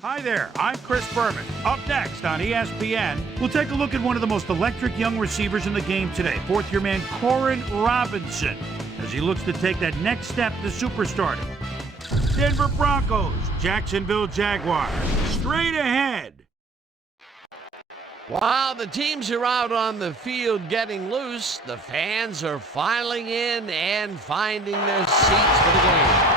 Hi there, I'm Chris Berman. Up next on ESPN, we'll take a look at one of the most electric young receivers in the game today, fourth-year man Corin Robinson, as he looks to take that next step to superstardom. Denver Broncos, Jacksonville Jaguars, straight ahead. While the teams are out on the field getting loose, the fans are filing in and finding their seats for the game.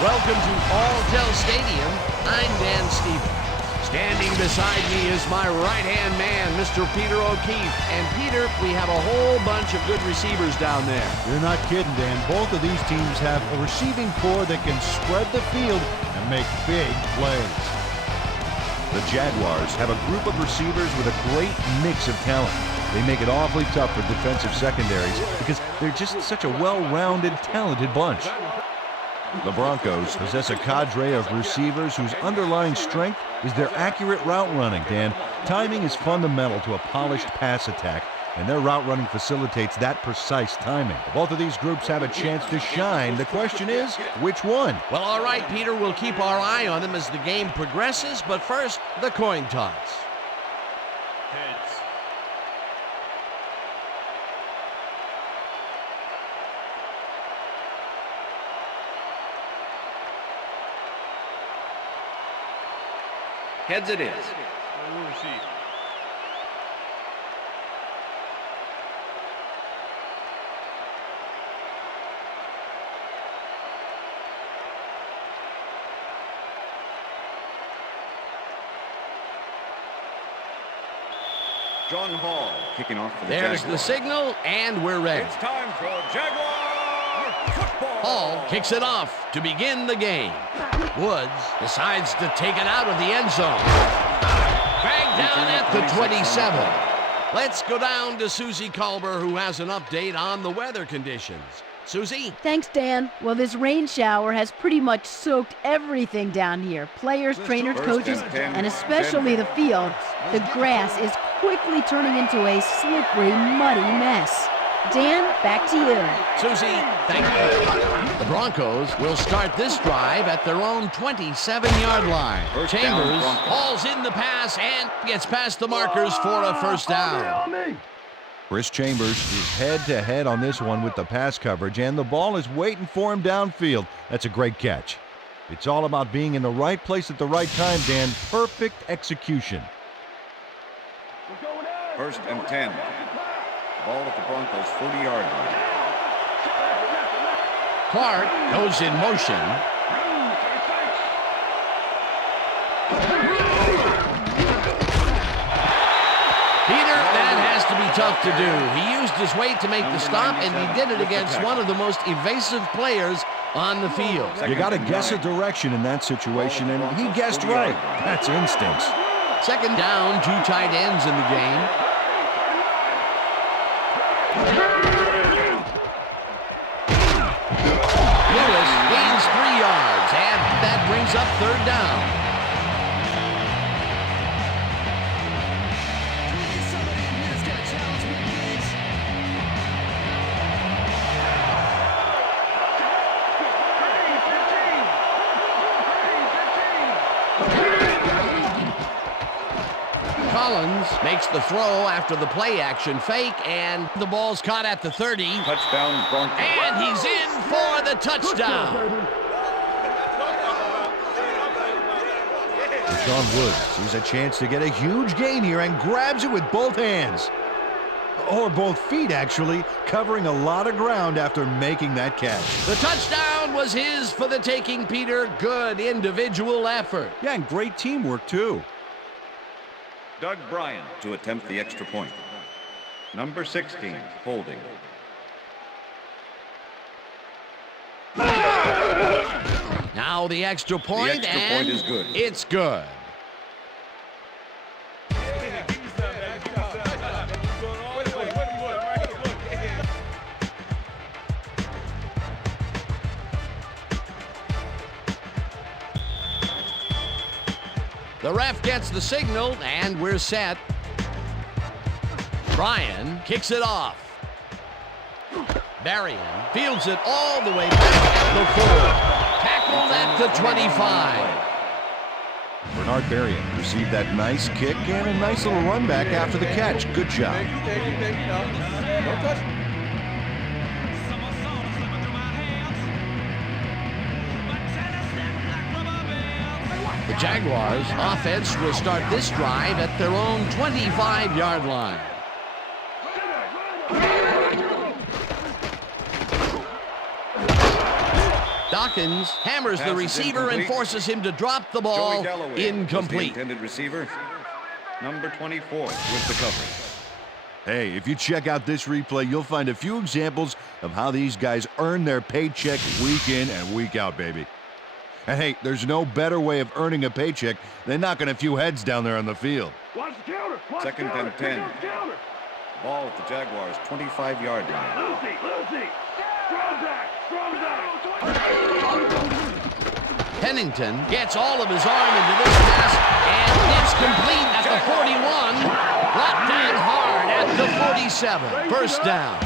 Welcome to Alltel Stadium. I'm Dan Stevens. Standing beside me is my right-hand man, Mr. Peter O'Keefe. And Peter, we have a whole bunch of good receivers down there. You're not kidding, Dan. Both of these teams have a receiving core that can spread the field and make big plays. The Jaguars have a group of receivers with a great mix of talent. They make it awfully tough for defensive secondaries because they're just such a well-rounded, talented bunch. The Broncos possess a cadre of receivers whose underlying strength is their accurate route running, Dan. Timing is fundamental to a polished pass attack, and their route running facilitates that precise timing. Both of these groups have a chance to shine. The question is, which one? Well, all right, Peter, we'll keep our eye on them as the game progresses, but first, the coin toss. Heads. Heads it is. We'll receive. John Hall kicking off for the There's Jaguars. the signal, and we're ready. It's time for Jaguar football. Hall kicks it off to begin the game. Woods decides to take it out of the end zone. Bagged down at the 27. Let's go down to Susie Culber, who has an update on the weather conditions. Susie? Thanks, Dan. Well, this rain shower has pretty much soaked everything down here. Players, trainers, coaches, and especially the field. The grass is quickly turning into a slippery, muddy mess. Dan, back to you. Susie, thank you. The Broncos will start this drive at their own 27-yard line. First down, Chambers Broncos. hauls in the pass and gets past the markers for a first down. Chris Chambers is head-to-head on this one with the pass coverage, and the ball is waiting for him downfield. That's a great catch. It's all about being in the right place at the right time, Dan. Perfect execution. First and 10. Ball at the Broncos 40-yard line. Clark goes in motion. Peter, that has to be tough to do. He used his weight to make the stop, and he did it against one of the most evasive players on the field. You got to guess a direction in that situation, and he guessed right. That's instincts. Second down, two tight ends in the game. Lewis gains 3 yards, and that brings up third down. Collins makes the throw after the play-action fake, and the ball's caught at the 30. Touchdown, Broncos. And he's in for the touchdown. Deshaun Woods sees a chance to get a huge gain here and grabs it with both hands. Or both feet, actually, covering a lot of ground after making that catch. The touchdown was his for the taking, Peter. Good individual effort. Yeah, and great teamwork, too. Doug Bryan to attempt the extra point. Number 16, holding. Now the extra point, The extra and point is good. It's good. The ref gets the signal, and we're set. Bryan kicks it off. Berrien fields it all the way back at the 4. Tackled at the 25. Art Berrien received that nice kick and a nice little run back after the catch. Good job. Don't touch. The Jaguars offense will start this drive at their own 25-yard line. Dawkins hammers the receiver and forces him to drop the ball. Incomplete. The intended receiver. Number 24 with the coverage. Hey, if you check out this replay, you'll find a few examples of how these guys earn their paycheck week in and week out, baby. And hey, there's no better way of earning a paycheck than knocking a few heads down there on the field. Watch the counter. Second and 10. Ball at the Jaguars' 25-yard line. Lucy. Strong back. Pennington gets all of his arm into this pass, and it's complete at the 41. Brought down hard at the 47. First down.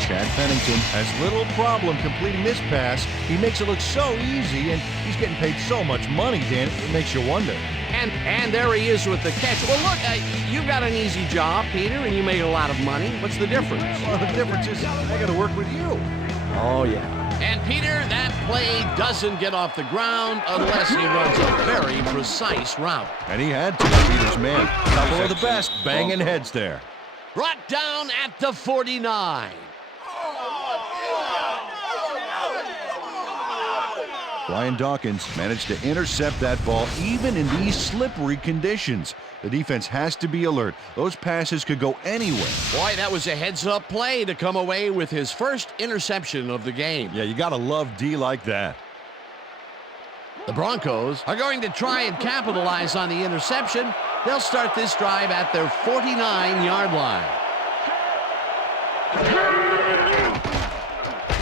Chad Pennington has little problem completing this pass. He makes it look so easy, and he's getting paid so much money, Dan, it makes you wonder. And there he is with the catch. Well, look, you've got an easy job, Peter, and you make a lot of money. What's the difference? Well, the difference is I got to work with you. Oh, yeah. And, Peter, that play doesn't get off the ground unless he runs a very precise route. And he had to, Peter's man. Couple of the best banging heads there. Brought down at the 49. Brian Dawkins managed to intercept that ball even in these slippery conditions. The defense has to be alert. Those passes could go anywhere. Boy, that was a heads-up play to come away with his first interception of the game. Yeah, you got to love D like that. The Broncos are going to try and capitalize on the interception. They'll start this drive at their 49-yard line.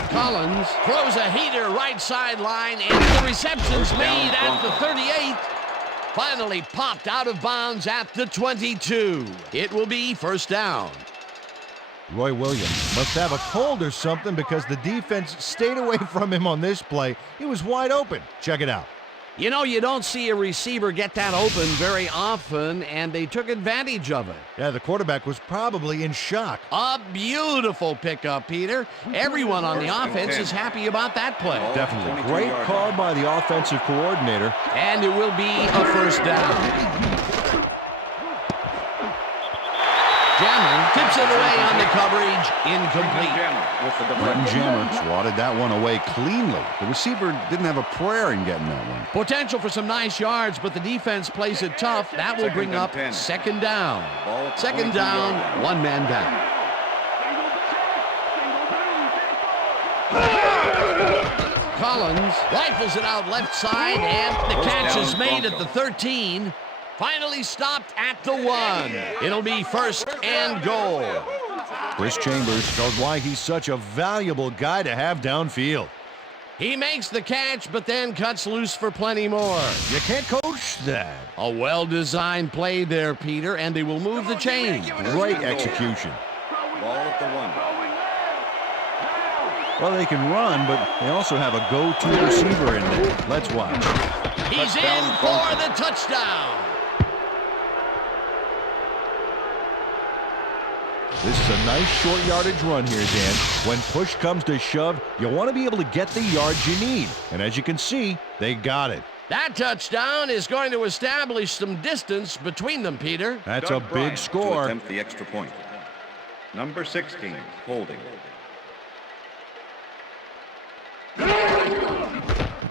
Collins throws a heater right sideline, and the reception's made at the 38. Finally popped out of bounds at the 22. It will be first down. Roy Williams must have a cold or something because the defense stayed away from him on this play. He was wide open. Check it out. You know, you don't see a receiver get that open very often, and they took advantage of it. Yeah, the quarterback was probably in shock. A beautiful pickup, Peter. Everyone on the offense is happy about that play. Definitely. Great call by the offensive coordinator. And it will be a first down. Jammer tips it away on the coverage. Incomplete. Quentin Jammer swatted that one away cleanly. The receiver didn't have a prayer in getting that one. Potential for some nice yards, but the defense plays it tough. That will bring up second down. Second down, one man down. Collins rifles it out left side, and the catch is made at the 13. Finally stopped at the 1. It'll be first and goal. Chris Chambers knows why he's such a valuable guy to have downfield. He makes the catch, but then cuts loose for plenty more. You can't coach that. A well-designed play there, Peter, and they will move the chain. Great execution. Ball at the 1. Well, they can run, but they also have a go-to receiver in there. Let's watch. He's in for the touchdown. This is a nice short yardage run here, Dan. When push comes to shove, you want to be able to get the yards you need. And as you can see, they got it. That touchdown is going to establish some distance between them, Peter. That's Doug a big Bryant score. to attempt the extra point. Number 16, holding.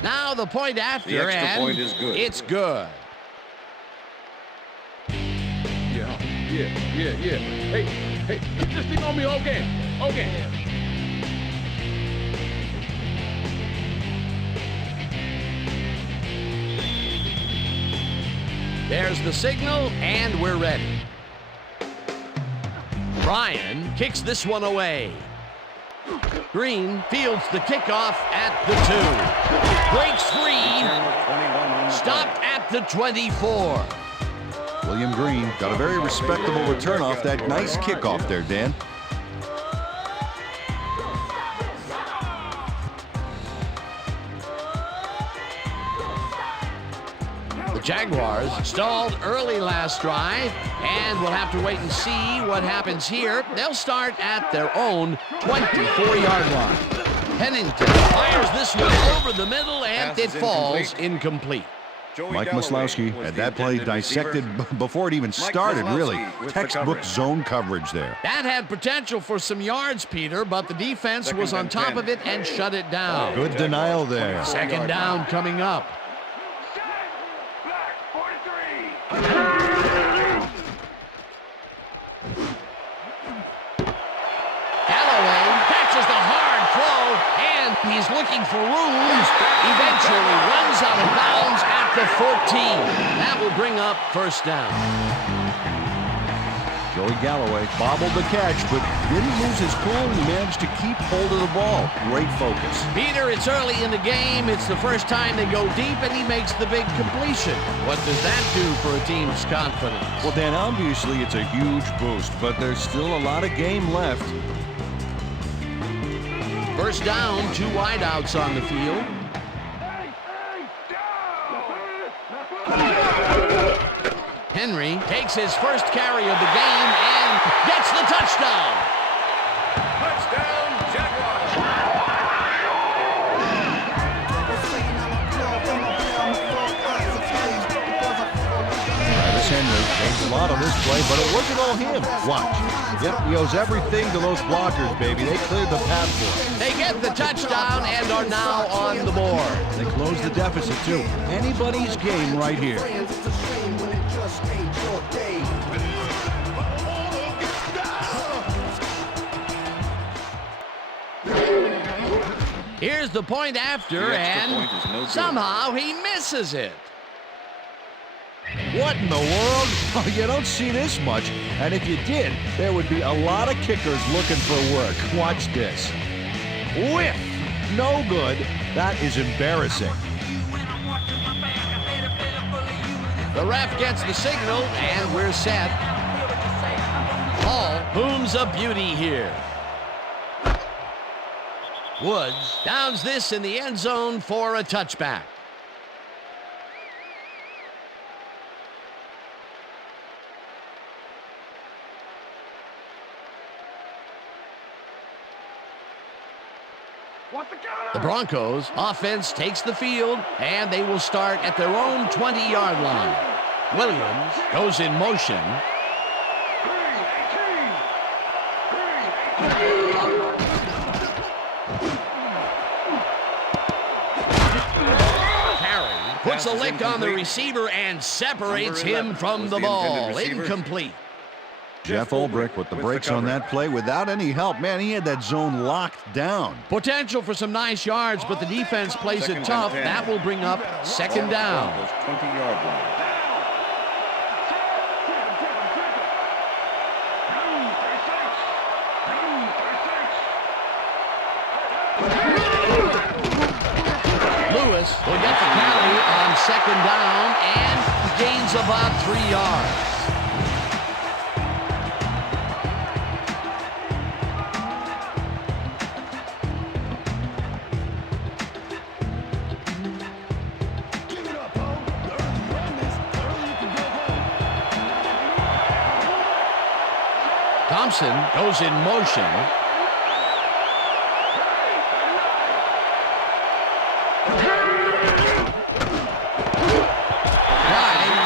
Now the point after, The extra and point is good. It's good. Yeah. Hey, just lean on me all game. Okay. There's the signal, and we're ready. Bryan kicks this one away. Green fields the kickoff at the 2. Breaks free. Stopped at the 24. William Green got a very respectable return off that nice kickoff there, Dan. The Jaguars stalled early last drive, and we'll have to wait and see what happens here. They'll start at their own 24-yard line. Pennington fires this one over the middle, and it falls incomplete. Mike Maslowski had that play dissected before it even started, really. Textbook zone coverage there. That had potential for some yards, Peter, but the defense was on top of it and shut it down. Good denial there. Second down coming up. Galloway catches the hard throw, and he's looking for room. Eventually runs out of bounds at the 14. That will bring up first down. Joey Galloway bobbled the catch, but didn't lose his cool, and he managed to keep hold of the ball. Great focus. Peter, it's early in the game. It's the first time they go deep, and he makes the big completion. What does that do for a team's confidence? Well, Dan, obviously it's a huge boost, but there's still a lot of game left. First down, 2 wideouts on the field. Henry takes his first carry of the game and gets the touchdown. Touchdown, Jaguars. Travis Henry takes a lot on this play, but it wasn't all him. Watch. Yep, he owes everything to those blockers, baby. They cleared the path for him. They get the touchdown and are now on the board. They close the deficit, too. Anybody's game right here. Here's the point after, and somehow he misses it. What in the world? Oh, you don't see this much. And if you did, there would be a lot of kickers looking for work. Watch this. Whiff! No good. That is embarrassing. The ref gets the signal, and we're set. Hall booms a beauty here. Woods downs this in the end zone for a touchback. The Broncos offense takes the field, and they will start at their own 20-yard line. Williams goes in motion. Carey puts a lick on the receiver and separates him from the ball. Incomplete. Jeff Ulbrich with the brakes on that play without any help. Man, he had that zone locked down. Potential for some nice yards, but the defense plays it tough. That will bring up second down. 20-yard line. Lewis will get the carry on second down and gains about 3 yards. Thompson goes in motion.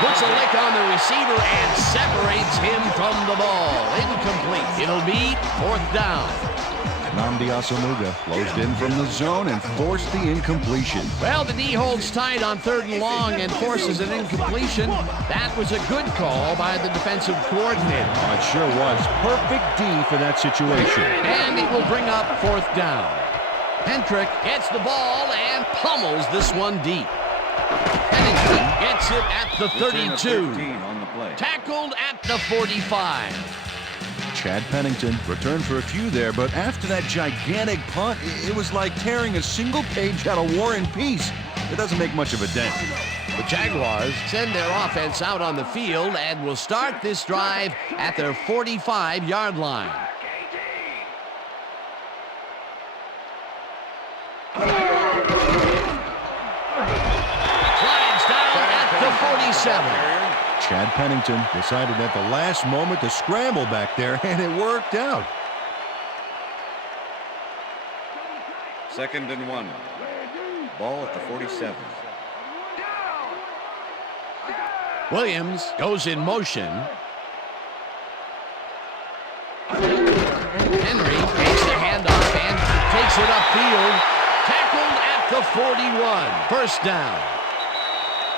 Puts a lick on the receiver and separates him from the ball. Incomplete. It'll be fourth down. Nnamdi Asomugha closed in from the zone and forced the incompletion. Well, the D holds tight on 3rd and long and forces an incompletion. That was a good call by the defensive coordinator. Oh, it sure was. Perfect D for that situation. And it will bring up fourth down. Hentrick gets the ball and pummels this one deep. Pennington gets it at the 32. Tackled at the 45. Chad Pennington returned for a few there, but after that gigantic punt, it was like tearing a single page out of War and Peace. It doesn't make much of a dent. The Jaguars send their offense out on the field and will start this drive at their 45-yard line. Flags down at the 7. Chad Pennington decided at the last moment to scramble back there, and it worked out. 2nd and 1. Ball at the 47. Williams goes in motion. Henry takes the handoff and takes it upfield. Tackled at the 41. First down.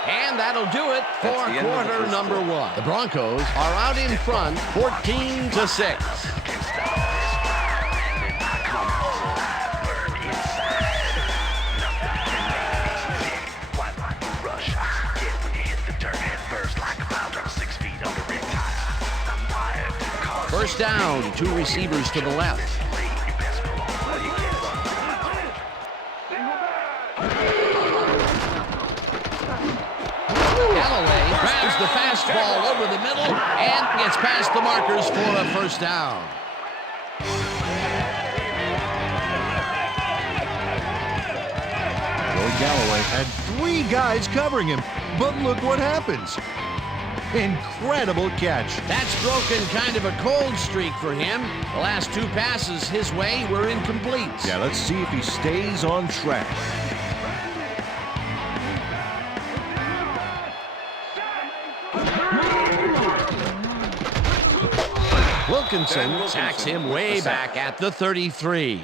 And that'll do it for quarter number 1. The Broncos are out in front, 14-6. First down, 2 receivers to the left. Galloway grabs the fastball over the middle and gets past the markers for a first down. Joey Galloway had 3 guys covering him, but look what happens. Incredible catch. That's broken kind of a cold streak for him. The last 2 passes his way were incomplete. Yeah, let's see if he stays on track. Wilkinson sacks him way back at the 33.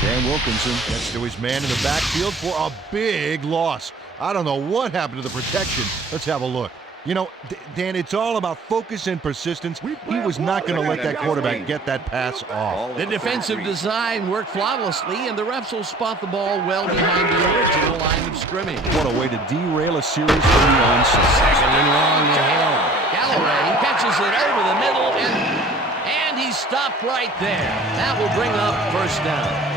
Dan Wilkinson gets to his man in the backfield for a big loss. I don't know what happened to the protection. Let's have a look. You know, Dan, it's all about focus and persistence. He was not going to let that quarterback get that pass off. The defensive design worked flawlessly, and the refs will spot the ball well behind the original line of scrimmage. What a way to derail a series from the onset. 2nd and long ahead. Galloway catches it over the middle, and he stopped right there. That will bring up first down.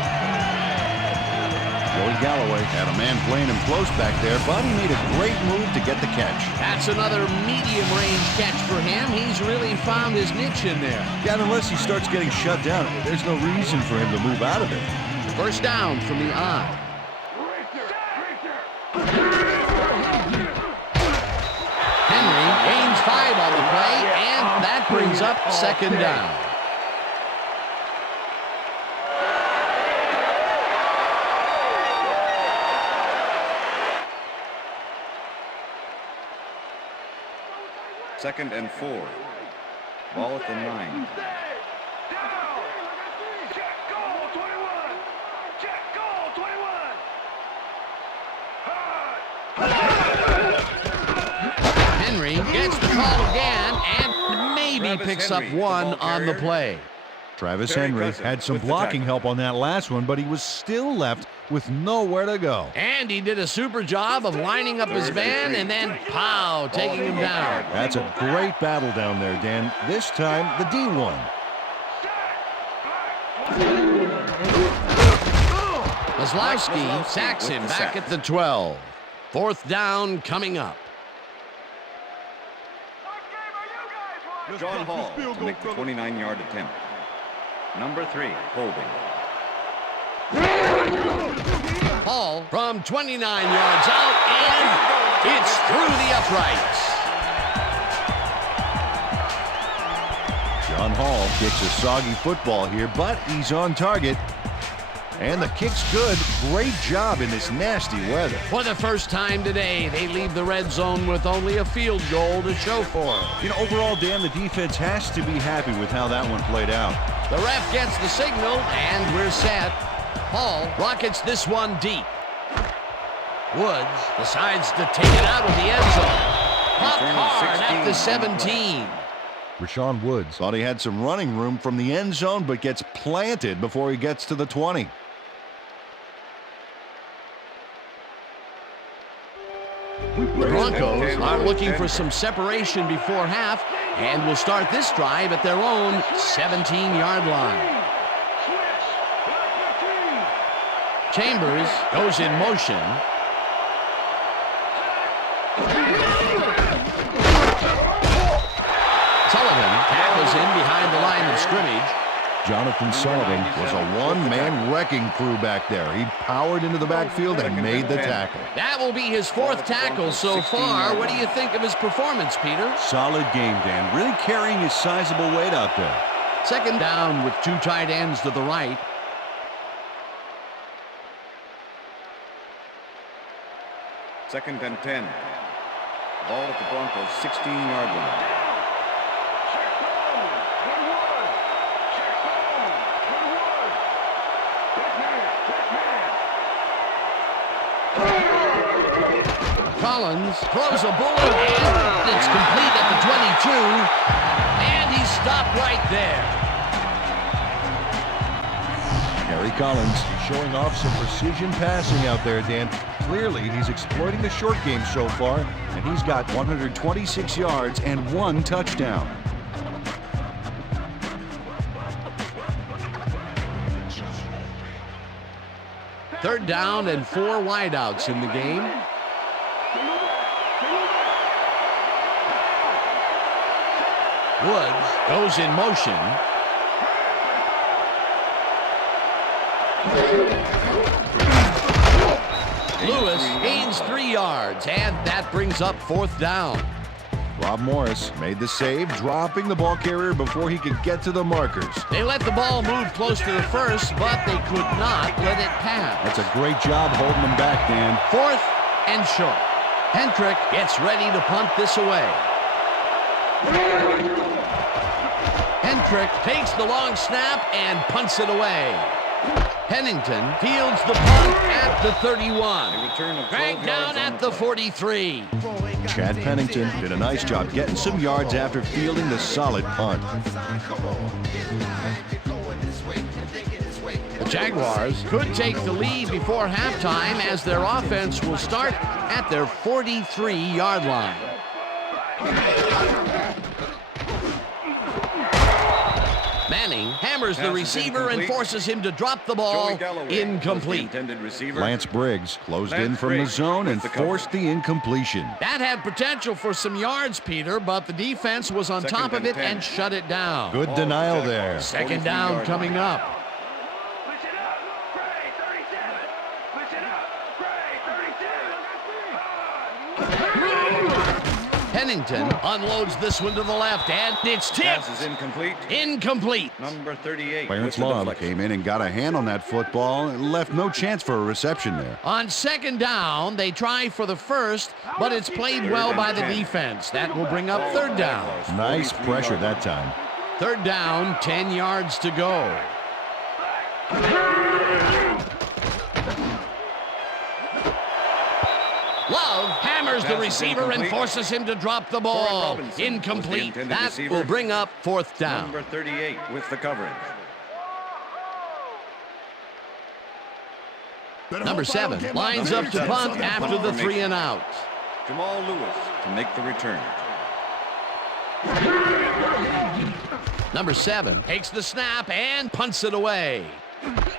Joey Galloway had a man playing him close back there, but he made a great move to get the catch. That's another medium-range catch for him. He's really found his niche in there. Yeah, unless he starts getting shut down, there's no reason for him to move out of it. First down from the I. Henry gains 5 on the play, and that brings up 2nd down. Second and 4. Ball at the 9. Henry gets the call again and maybe picks up 1 on the play. Travis Henry had some blocking help on that last one, but he was still left with nowhere to go. And he did a super job of lining up his man and then, pow, taking him down. That's a great battle down there, Dan. This time, the D won. Kozlowski sacks him back at the 12. 4th down coming up. John Hall to make the 29-yard attempt. Number 3, holding. Hall from 29 yards out, and it's through the uprights. John Hall kicks a soggy football here, but he's on target. And the kick's good. Great job in this nasty weather. For the first time today, they leave the red zone with only a field goal to show for it. You know, overall, Dan, the defense has to be happy with how that one played out. The ref gets the signal, and we're set. Hall rockets this one deep. Woods decides to take it out of the end zone. Popped hard at the 17. Rashawn Woods thought he had some running room from the end zone, but gets planted before he gets to the 20. The Broncos are looking for some separation before half and will start this drive at their own 17-yard line. Chambers goes in motion. Sullivan tackles in behind the line of scrimmage. Jonathan Sullivan was a one-man wrecking crew back there. He powered into the backfield and made the tackle. That will be his 4th tackle so far. What do you think of his performance, Peter? Solid game, Dan. Really carrying his sizable weight out there. 2nd down with 2 tight ends to the right. Second and 10. Ball at the Broncos' 16-yard line. Collins throws a bullet, and it's complete at the 22, and he stopped right there. Harry Collins showing off some precision passing out there, Dan. Clearly, he's exploiting the short game so far, and he's got 126 yards and 1 touchdown. Third down and 4 wideouts in the game. Woods goes in motion. Lewis gains 3 yards, and that brings up 4th down. Rob Morris made the save, dropping the ball carrier before he could get to the markers. They let the ball move close to the first, but they could not let it pass. That's a great job holding them back, Dan. 4th and short. Hendrick gets ready to punt this away. Hendrick takes the long snap and punts it away. Pennington fields the punt at the 31. Dragged down at the 43. Chad Pennington did a nice job getting some yards after fielding the solid punt. The Jaguars could take the lead before halftime as their offense will start at their 43-yard line. Manning hammers the receiver and forces him to drop the ball. Incomplete. Lance Briggs closed in from the zone and forced the incompletion. That had potential for some yards, Peter, but the defense was on top of it and shut it down. Good denial there. 2nd down coming up. Pennington unloads this one to the left, and it's tipped. Pass is incomplete. Incomplete. Number 38. Clarence Love came in and got a hand on that football and left no chance for a reception there. On 2nd down, they try for the first, but it's played well by the defense. That will bring up 3rd down. Nice pressure that time. 3rd down, 10 yards to go. Love hammers the receiver and forces him to drop the ball. Incomplete. That will bring up 4th down. Number 38 with the coverage. Number 7 lines up to punt after the 3 and out. Jamal Lewis to make the return. Number 7 takes the snap and punts it away.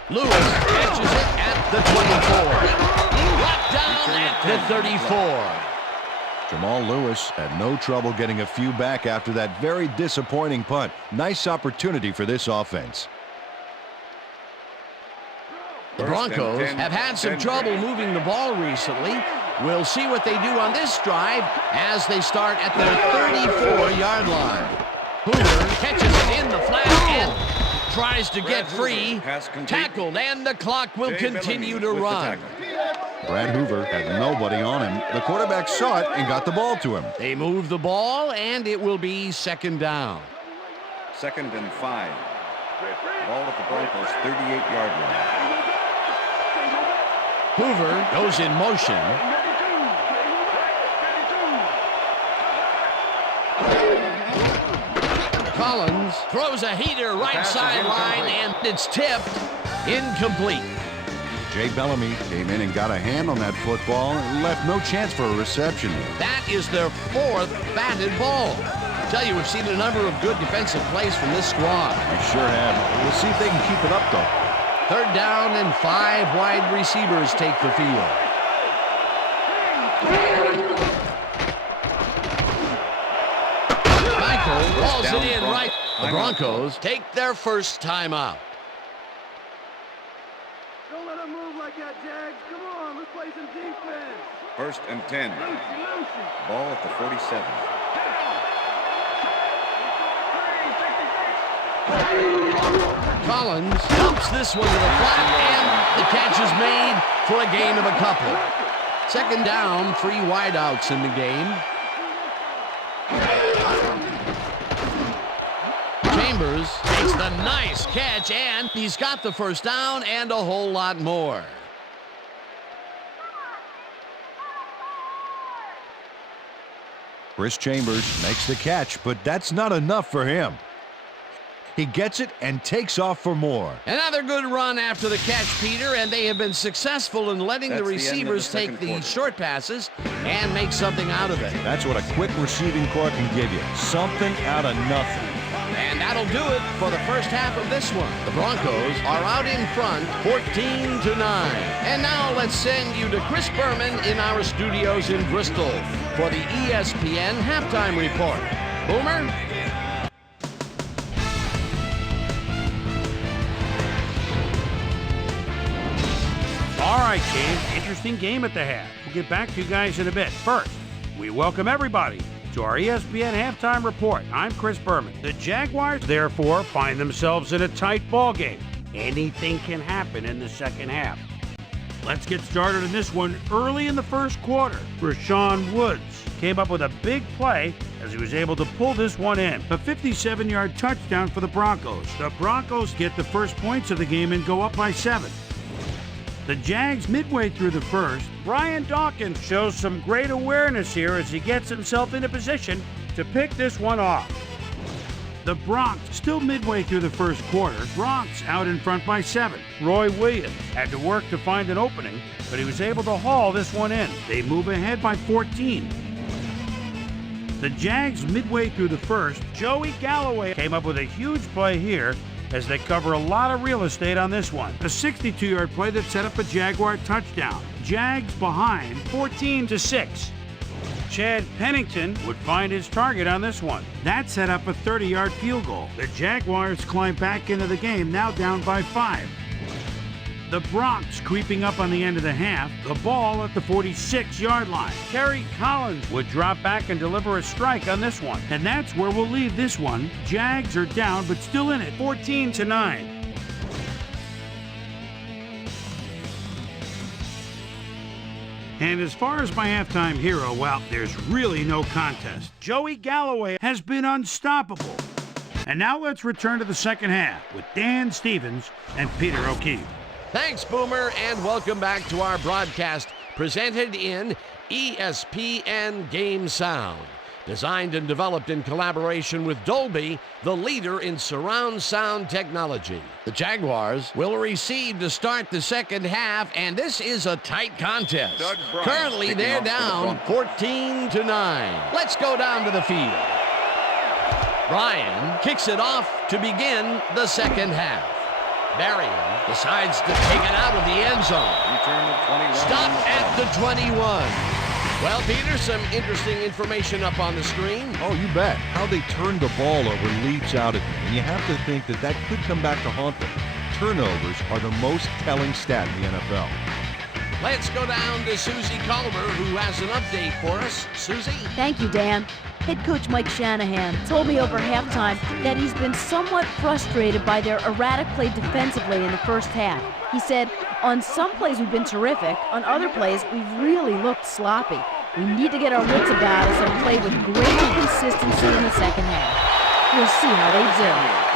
Lewis catches it at the 24. Brought down at the 34. Jamal Lewis had no trouble getting a few back after that very disappointing punt. Nice opportunity for this offense. The Broncos have had some trouble moving the ball recently. We'll see what they do on this drive as they start at their 34-yard line. Hoover catches it in the flat and tries to get free. Tackled, and the clock will continue to run. Brad Hoover had nobody on him. The quarterback saw it and got the ball to him. They move the ball, and it will be 2nd down. 2nd and 5. Ball at the Broncos' 38-yard line. Hoover goes in motion. Collins throws a heater right sideline, and it's tipped. Incomplete. Jay Bellamy came in and got a hand on that football and left no chance for a reception. That is their 4th batted ball. I tell you, we've seen a number of good defensive plays from this squad. We sure have. We'll see if they can keep it up, though. 3rd down and 5 wide receivers take the field. Michael balls it in right. The Broncos take their first timeout. Don't let him move like that, Jags. Come on, let's play some defense. 1st and 10. Ball at the 47. Collins dumps this one to the flat, and the catch is made for a gain of a couple. 2nd down, 3 wideouts in the game. Chambers takes the nice catch, and he's got the first down and a whole lot more. Chris Chambers makes the catch, but that's not enough for him. He gets it and takes off for more. Another good run after the catch, Peter, and they have been successful in letting the receivers take these short passes and make something out of it. That's what a quick receiving core can give you. Something out of nothing. And that'll do it for the first half of this one. The Broncos are out in front, 14-9. And now let's send you to Chris Berman in our studios in Bristol for the ESPN Halftime Report. Boomer? All right, team. Interesting game at the half. We'll get back to you guys in a bit. First, we welcome everybody to our ESPN Halftime Report. I'm Chris Berman. The Jaguars, therefore, find themselves in a tight ball game. Anything can happen in the second half. Let's get started in this one early in the first quarter. Rashawn Woods came up with a big play as he was able to pull this one in. A 57-yard touchdown for the Broncos. The Broncos get the first points of the game and go up by 7. The Jags, midway through the first, Brian Dawkins shows some great awareness here as he gets himself in a position to pick this one off. The Bronx, still midway through the first quarter, Bronx out in front by 7. Roy Williams had to work to find an opening, but he was able to haul this one in. They move ahead by 14. The Jags, midway through the first, Joey Galloway came up with a huge play here as they cover a lot of real estate on this one. A 62-yard play that set up a Jaguar touchdown. Jags behind 14-6. Chad Pennington would find his target on this one. That set up a 30-yard field goal. The Jaguars climb back into the game, now down by 5. The Bronx creeping up on the end of the half, the ball at the 46-yard line. Kerry Collins would drop back and deliver a strike on this one. And that's where we'll leave this one. Jags are down, but still in it, 14-9. And as far as my halftime hero, well, there's really no contest. Joey Galloway has been unstoppable. And now let's return to the second half with Dan Stevens and Peter O'Keefe. Thanks, Boomer, and welcome back to our broadcast presented in ESPN Game Sound. Designed and developed in collaboration with Dolby, the leader in surround sound technology. The Jaguars will receive to start the second half, and this is a tight contest. Currently, they're down 14-9. Let's go down to the field. Bryan kicks it off to begin the second half. Berrien decides to take it out of the end zone. Stopped at the 21. Well, Peter, some interesting information up on the screen. Oh, you bet. How they turned the ball over leaps out at me, and you have to think that that could come back to haunt them. Turnovers are the most telling stat in the NFL. Let's go down to Susie Culver, who has an update for us. Susie? Thank you, Dan. Head coach Mike Shanahan told me over halftime that he's been somewhat frustrated by their erratic play defensively in the first half. He said, on some plays we've been terrific, on other plays we've really looked sloppy. We need to get our wits about us and play with greater consistency in the second half. We'll see how they do.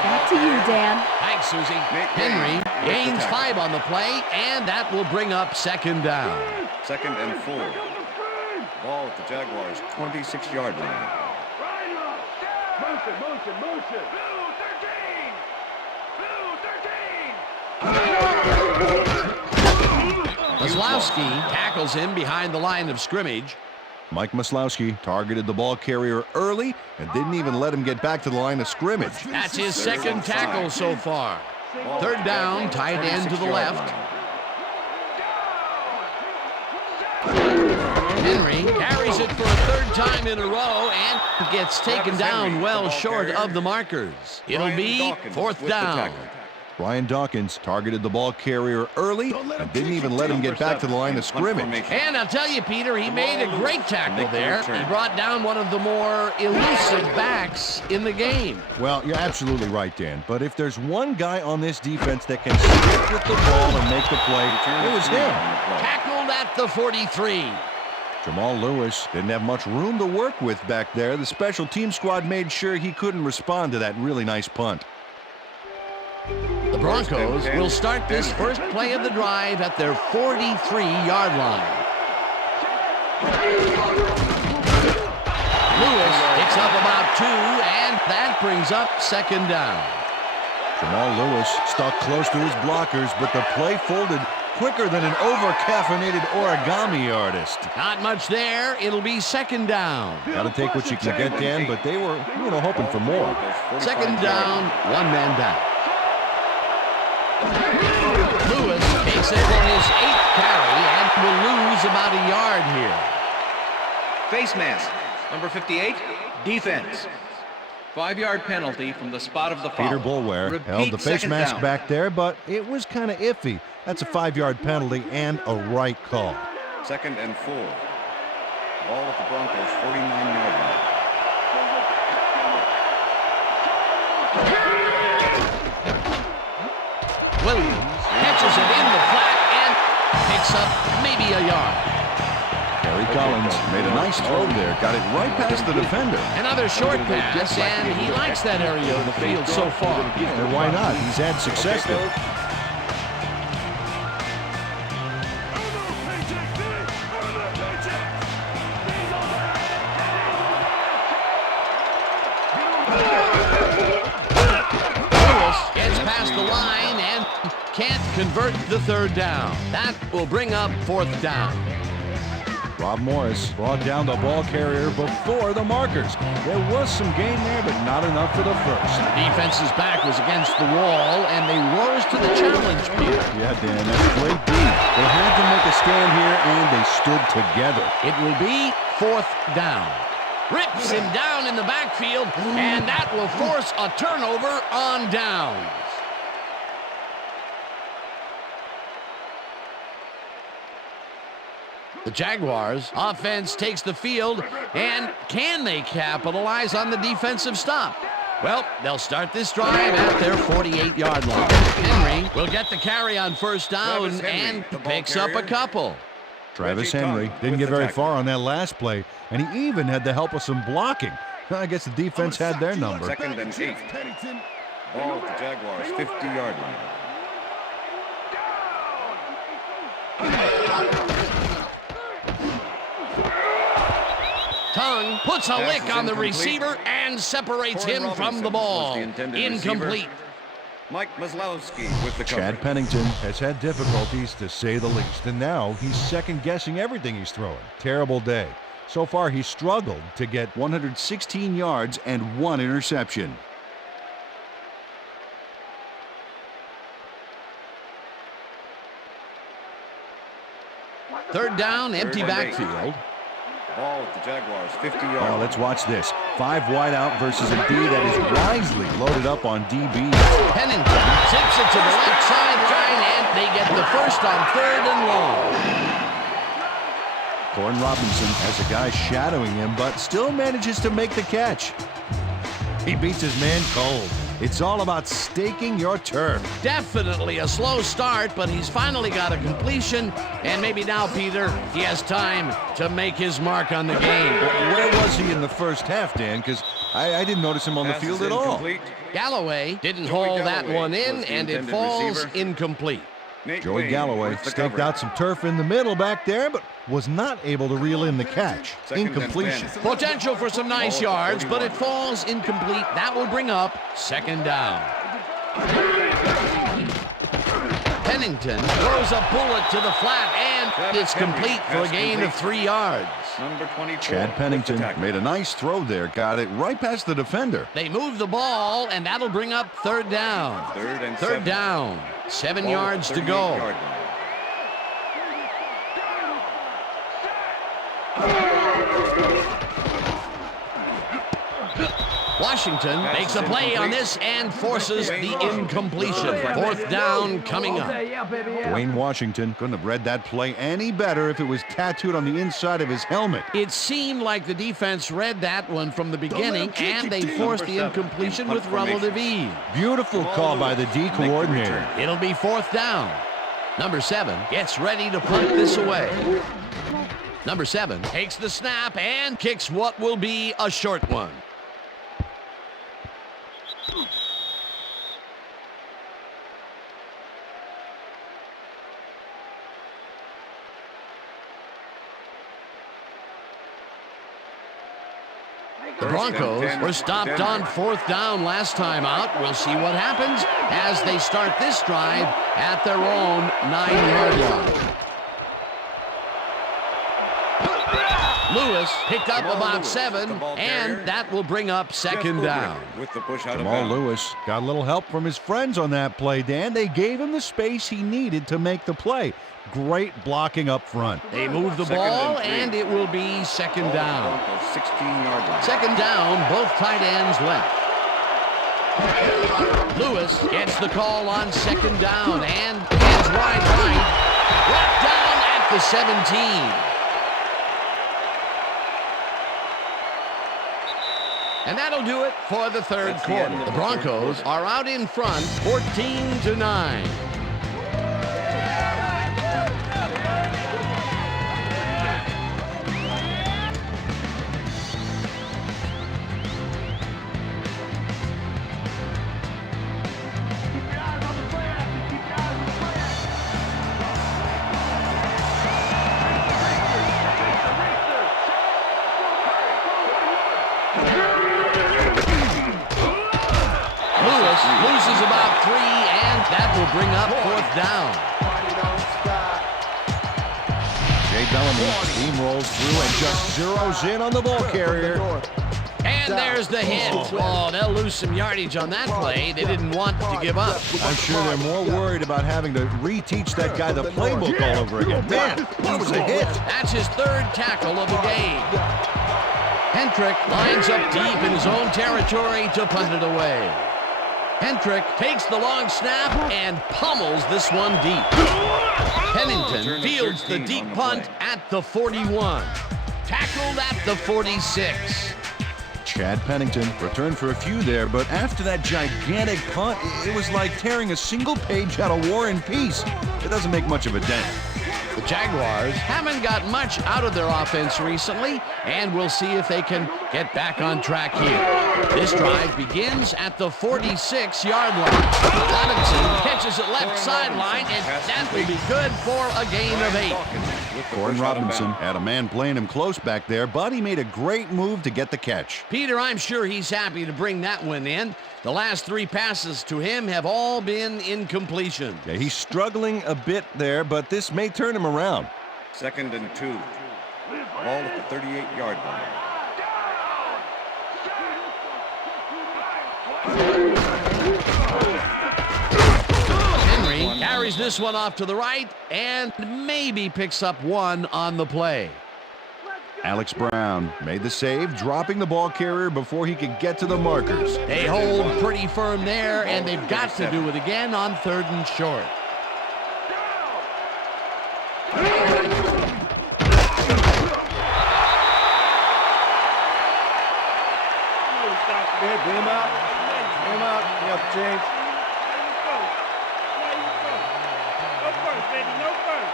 Back to you, Dan. Thanks, Susie. Henry gains 5 on the play, and that will bring up second down. 2nd and 4. Ball at the Jaguars' 26-yard line. Motion. Maslowski tackles him behind the line of scrimmage. Mike Maslowski targeted the ball carrier early and didn't even let him get back to the line of scrimmage. That's his second tackle so far. Third down, tight end to the left. Henry carries it it for a third time in a row and gets taken down well short of the markers. It'll be fourth down. Brian Dawkins targeted the ball carrier early and didn't even let him get back to the line of scrimmage. And I'll tell you, Peter, he made a great tackle there. He brought down one of the more elusive backs in the game. Well, you're absolutely right, Dan. But if there's one guy on this defense that can stick with the ball and make the play, it was him. Tackled at the 43. Jamal Lewis didn't have much room to work with back there. The special team squad made sure he couldn't respond to that really nice punt. The Broncos will start this first play of the drive at their 43-yard line. Lewis picks up about 2, and that brings up second down. Jamal Lewis stuck close to his blockers, but the play folded quicker than an over-caffeinated origami artist. Not much there. It'll be second down. Got to take what you can get, Dan, but they were, hoping for more. Second down, one man down. Lewis takes it on his 8th carry and will lose about a yard here. Face mask, number 58, defense. 5-yard penalty from the spot of the foul. Peter Boulware held the face mask back there, but it was kind of iffy. That's a 5-yard penalty and a right call. Second and 4. Ball at the Broncos' 49-yard line. Williams catches it in the flat and picks up maybe a yard. Terry Collins made a nice throw there, got it right past the defender. Another short pass, and he likes that area of the field so far. And why not? He's had success there. Can't convert the third down. That will bring up fourth down. Rob Morris brought down the ball carrier before the markers. There was some gain there, but not enough for the first. The defense's back was against the wall, and they rose to the challenge, Peter. Yeah, Dan, that's great D. They had to make a stand here, and they stood together. It will be fourth down. Rips him down in the backfield, and that will force a turnover on downs. The Jaguars offense takes the field, and can they capitalize on the defensive stop? Well, they'll start this drive at their 48-yard line. Henry will get the carry on first down and picks up a couple. Travis Henry didn't get very far on that last play, and he even had the help of some blocking. I guess the defense had their number. Second and 8. Ball at the Jaguars' 50-yard line. Tongue puts a lick on the receiver and separates him from the ball. Incomplete. Mike Maslowski with the coverage. Chad Pennington has had difficulties, to say the least, and now he's second-guessing everything he's throwing. Terrible day. So far, he's struggled to get 116 yards and 1 interception. Third down, empty backfield. Ball at the Jaguars' 50-yard. Oh, let's watch this. 5 wide out versus a D that is wisely loaded up on DBs. Pennington zips it to the left sideline, and they get the first on 3rd and long. Corin Robinson has a guy shadowing him, but still manages to make the catch. He beats his man cold. It's all about staking your turf. Definitely a slow start, but he's finally got a completion, and maybe now, Peter, he has time to make his mark on the game. Where was he in the first half, Dan? Because I didn't notice him on the field at all. Galloway didn't haul that one in, and it falls incomplete. Joey Galloway staked out some turf in the middle back there, but was not able to reel in the catch. Incompletion. Potential for some nice yards, but it falls incomplete. That will bring up second down. Pennington throws a bullet to the flat, and it's complete for a gain of 3 yards. Number 24. Chad Pennington made a nice throw there. Got it right past the defender. They move the ball, and that'll bring up third down. Third down. 7 yards to go. Washington makes a play on this and forces the incompletion. Fourth down coming up. Dwayne Washington couldn't have read that play any better if it was tattooed on the inside of his helmet. It seemed like the defense read that one from the beginning, and they forced the incompletion with relative ease. Beautiful call by the D coordinator. It'll be fourth down. Number 7 gets ready to punt this away. Number 7 takes the snap and kicks what will be a short one. The Broncos were stopped on fourth down last time out. We'll see what happens as they start this drive at their own 9-yard line. Lewis picked up about 7, and that will bring up second down. Jamal Lewis got a little help from his friends on that play, Dan. They gave him the space he needed to make the play. Great blocking up front. They move the ball, and it will be second down. 16-yard line. Second down, both tight ends left. Lewis gets the call on second down and hands wide right. Brought down at the 17. And that'll do it for the third quarter. The Broncos are out in front, 14-9. Loses about 3, and that will bring up fourth down. Jay Bellamy steamrolls through and just zeroes in on the ball carrier. And there's the hit. Oh, they'll lose some yardage on that play. They didn't want to give up. I'm sure they're more worried about having to reteach that guy the playbook all over again. Man, that was a hit. That's his third tackle of the game. Hendrick lines up deep in his own territory to punt it away. Hendrick takes the long snap and pummels this one deep. Pennington fields the deep punt at the 41. Tackled at the 46. Chad Pennington returned for a few there, but after that gigantic punt, it was like tearing a single page out of War and Peace. It doesn't make much of a dent. The Jaguars haven't got much out of their offense recently, and we'll see if they can get back on track here. This drive begins at the 46-yard line. Robinson catches it left sideline, and that will be good for a gain of 8. Corin Robinson had a man playing him close back there, but he made a great move to get the catch. Peter, I'm sure he's happy to bring that one in. The last 3 passes to him have all been incompletion. Yeah, he's struggling a bit there, but this may turn him around. 2nd and 2. Ball at the 38-yard line. Henry carries this one off to the right and maybe picks up 1 on the play. Alex Brown made the save, dropping the ball carrier before he could get to the markers. They hold pretty firm there, and they've got to do it again on 3rd and short. Bring him out. Bring him out. Yep, James. No first, baby, no first.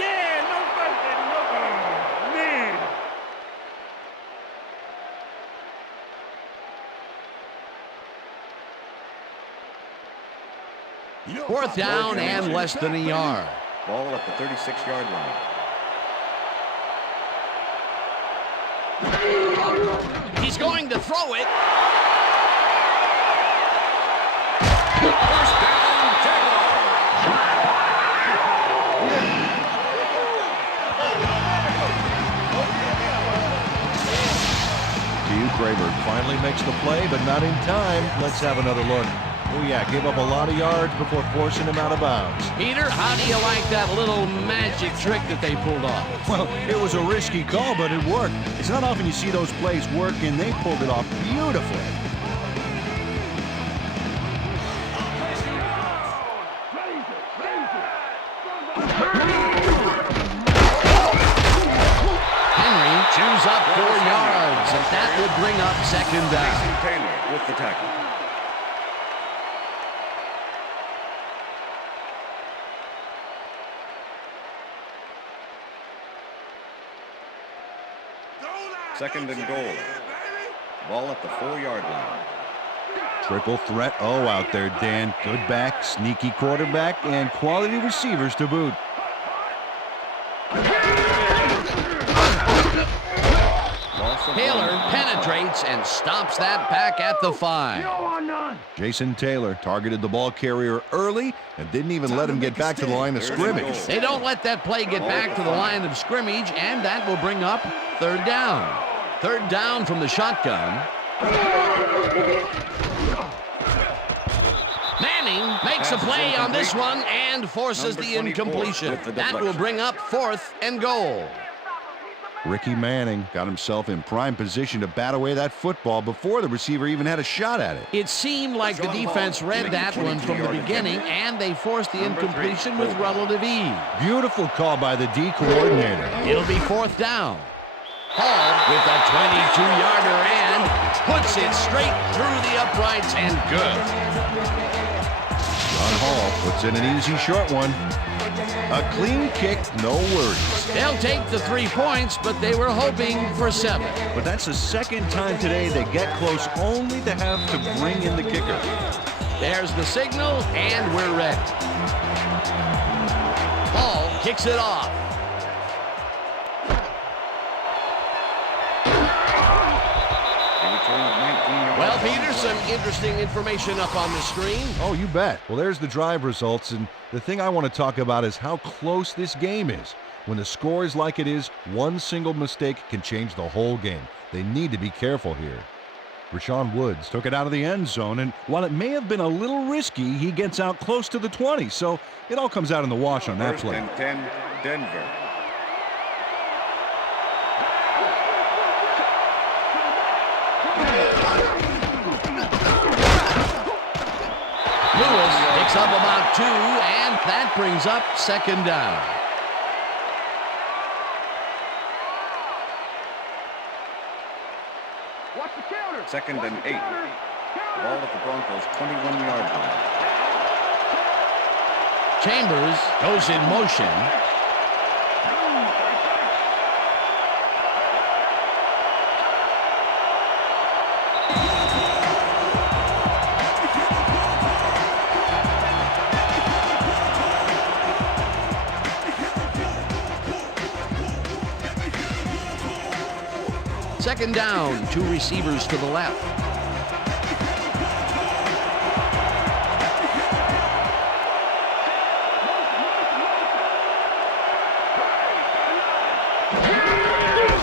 Yeah, no first, baby, no first. Man. Fourth down and less than a yard. Ball at the 36-yard line. He's going to throw it. First down, Jaguars. Hugh Grayberg finally makes the play, but not in time. Let's have another look. Oh, yeah, gave up a lot of yards before forcing him out of bounds. Peter, how do you like that little magic trick that they pulled off? Well, it was a risky call, but it worked. It's not often you see those plays work, and they pulled it off beautifully. Henry chews up 4 yards, and that would bring up second down. Taylor with the tackle. Second and goal. Ball at the 4-yard line. Triple threat. Oh, out there, Dan. Good back, sneaky quarterback, and quality receivers to boot. Taylor penetrates and stops that back at the 5. Jason Taylor targeted the ball carrier early and didn't even let him get back to the line of scrimmage. They don't let that play get back to the line of scrimmage, and that will bring up third down. Third down from the shotgun. Manning makes a play on this one and forces the incompletion. That will bring up 4th and goal. Ricky Manning got himself in prime position to bat away that football before the receiver even had a shot at it. It seemed like the defense read that one from the beginning, and they forced the incompletion with relative ease. Beautiful call by the D coordinator. It'll be 4th down. Hall with a 22-yarder and puts it straight through the uprights and good. John Hall puts in an easy short one. A clean kick, no worries. They'll take the 3 points, but they were hoping for 7. But that's the second time today they get close only to have to bring in the kicker. There's the signal, and we're ready. Hall kicks it off. Well, Peter, some interesting information up on the screen. Oh, you bet. Well, there's the drive results, and the thing I want to talk about is how close this game is. When the score is like it is, one single mistake can change the whole game. They need to be careful here. Rashawn Woods took it out of the end zone, and while it may have been a little risky, he gets out close to the 20, so it all comes out in the wash on that play. First and 10, Denver. Lewis picks up about 2, and that brings up second down. Second and 8. Ball at the Broncos' 21-yard line. Chambers goes in motion. Second down, 2 receivers to the left.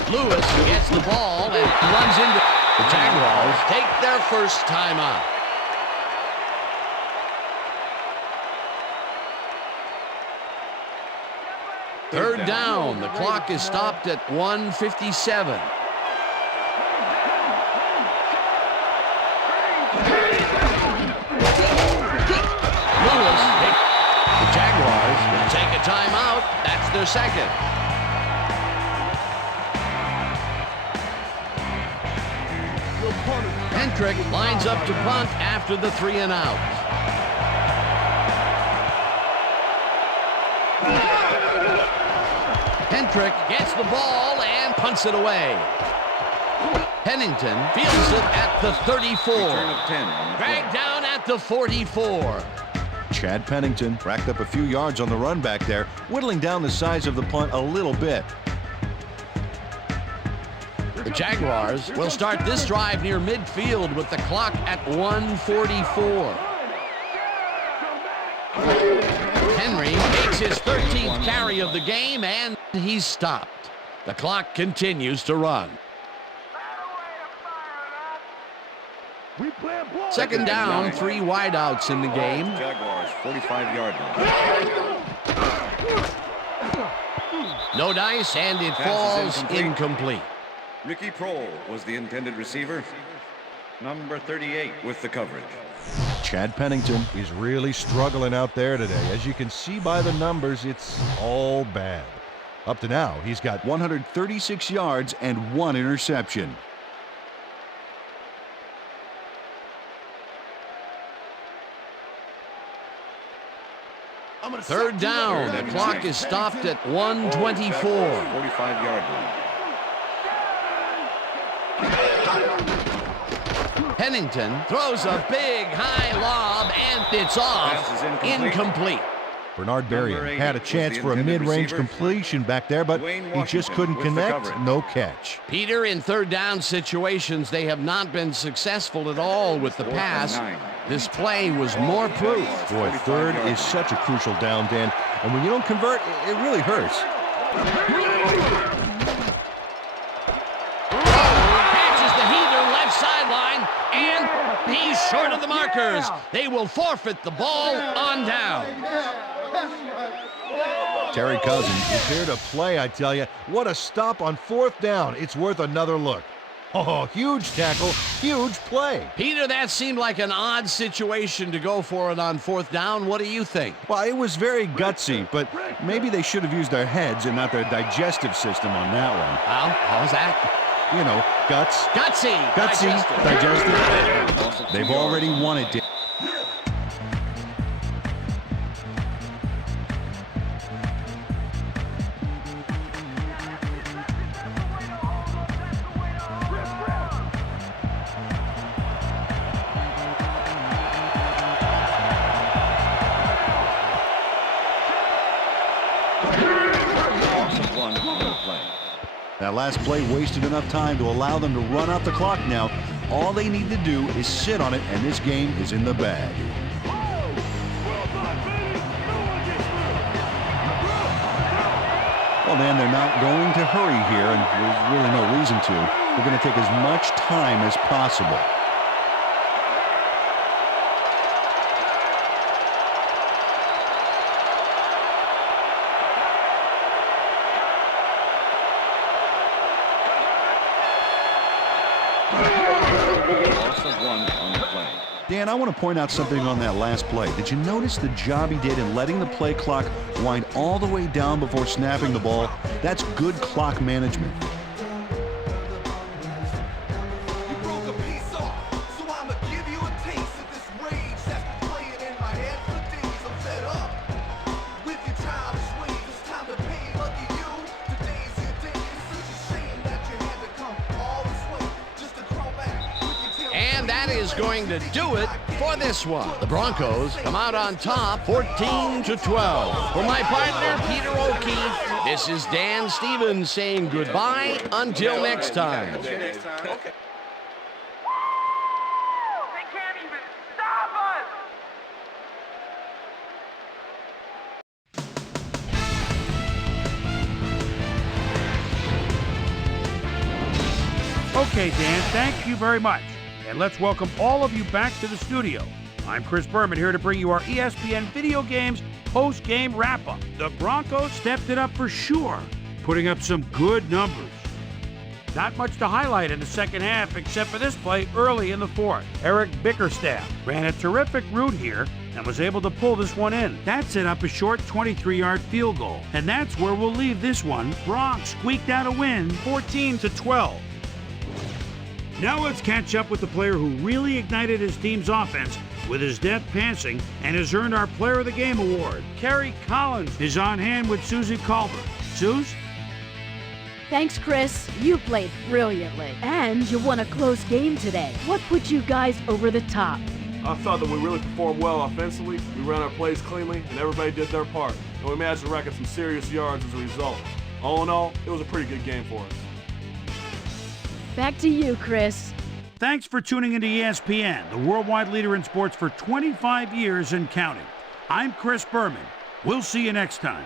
Lewis gets the ball and runs into the Jaguars. Take their first timeout. Third down, the clock is stopped at 1:57. The Jaguars will take a timeout. That's their second. Hendrick lines up to punt after the 3 and out. Hendrick gets the ball and punts it away. Pennington fields it at the 34. Dragged down at the 44. Chad Pennington racked up a few yards on the run back there, whittling down the size of the punt a little bit. The Jaguars will start this drive near midfield with the clock at 1:44. Henry makes his 13th carry of the game, and he's stopped. The clock continues to run. Second down, 3 wideouts in the game. Jaguars, 45-yard line. No dice, and it falls incomplete. Ricky Prohl was the intended receiver. Number 38 with the coverage. Chad Pennington is really struggling out there today. As you can see by the numbers, it's all bad. Up to now, he's got 136 yards and 1 interception. Third down. The clock is stopped at 1:24. 45-yard line. Pennington throws a big high lob, and it's off. Pass is Incomplete. Bernard Berrien had a chance for a mid-range completion back there, but he just couldn't connect. No catch. Peter, in third down situations, they have not been successful at all with the pass. This play was more proof. Boy, third is such a crucial down, Dan. And when you don't convert, it really hurts. Catches the heater left sideline, and he's short of the markers. They will forfeit the ball on down. Terry Cousins is here to play, I tell you. What a stop on fourth down. It's worth another look. Oh, huge tackle, huge play. Peter, that seemed like an odd situation to go for it on fourth down. What do you think? Well, it was very gutsy, but maybe they should have used their heads and not their digestive system on that one. How's that? You know, guts. Gutsy. Digestive. They've already won it. That last play wasted enough time to allow them to run out the clock now. All they need to do is sit on it, and this game is in the bag. Well, Dan, they're not going to hurry here, and there's really no reason to. They're going to take as much time as possible. Dan, I want to point out something on that last play. Did you notice the job he did in letting the play clock wind all the way down before snapping the ball? That's good clock management. Going to do it for this one. The Broncos come out on top 14-12. For my partner, Peter O'Keefe, this is Dan Stevens saying goodbye until next time. They can't even stop us! Okay, Dan, thank you very much. And let's welcome all of you back to the studio. I'm Chris Berman here to bring you our ESPN Video Games post-game wrap-up. The Broncos stepped it up for sure, putting up some good numbers. Not much to highlight in the second half except for this play early in the fourth. Eric Bickerstaff ran a terrific route here and was able to pull this one in. That set up a short 23-yard field goal. And that's where we'll leave this one. Bronx squeaked out a win, 14-12. Now let's catch up with the player who really ignited his team's offense with his deft passing and has earned our Player of the Game award. Kerry Collins is on hand with Susie Culver. Suze? Thanks, Chris. You played brilliantly. And you won a close game today. What put you guys over the top? I thought that we really performed well offensively. We ran our plays cleanly, and everybody did their part. And we managed to rack up some serious yards as a result. All in all, it was a pretty good game for us. Back to you, Chris. Thanks for tuning into ESPN, the worldwide leader in sports for 25 years and counting. I'm Chris Berman. We'll see you next time.